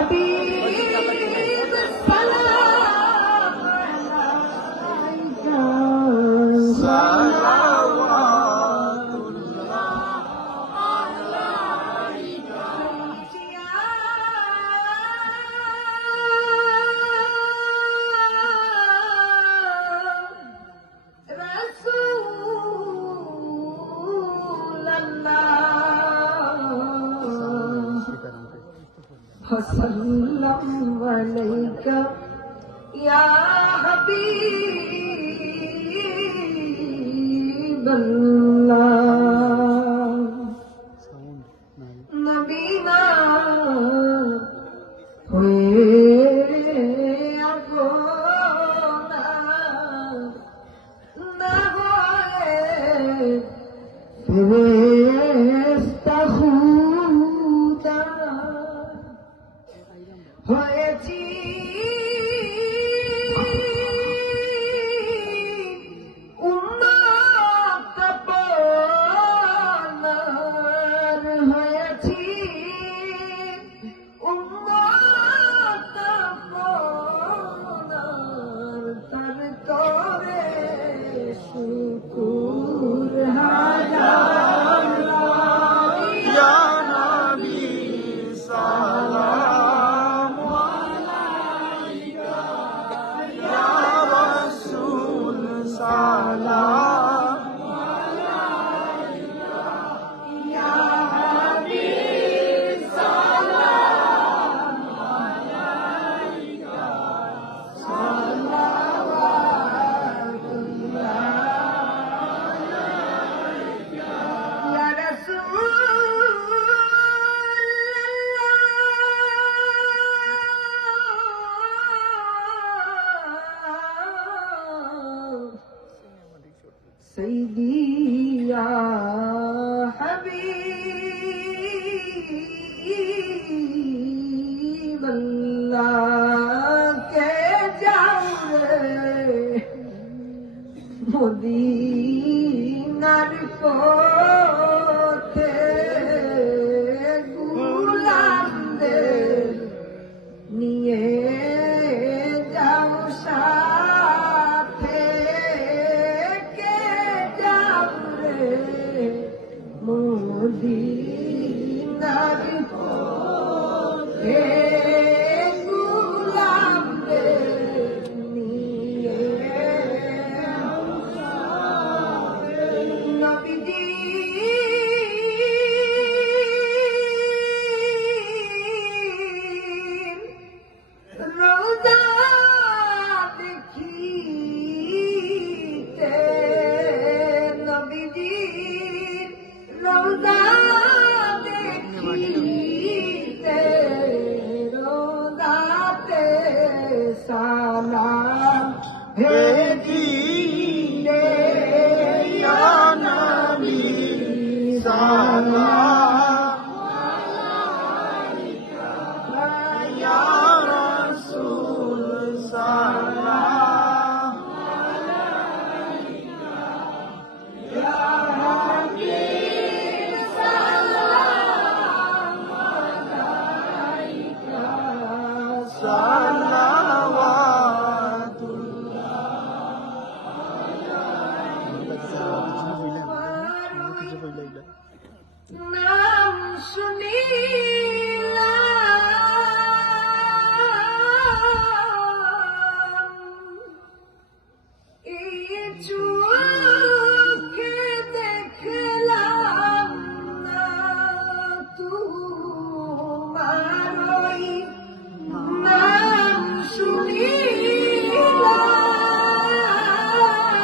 Happy وسلم علیکہ یا حبیب اللہ Jesus. حبيب الله Yeah. Yeah. Dieu.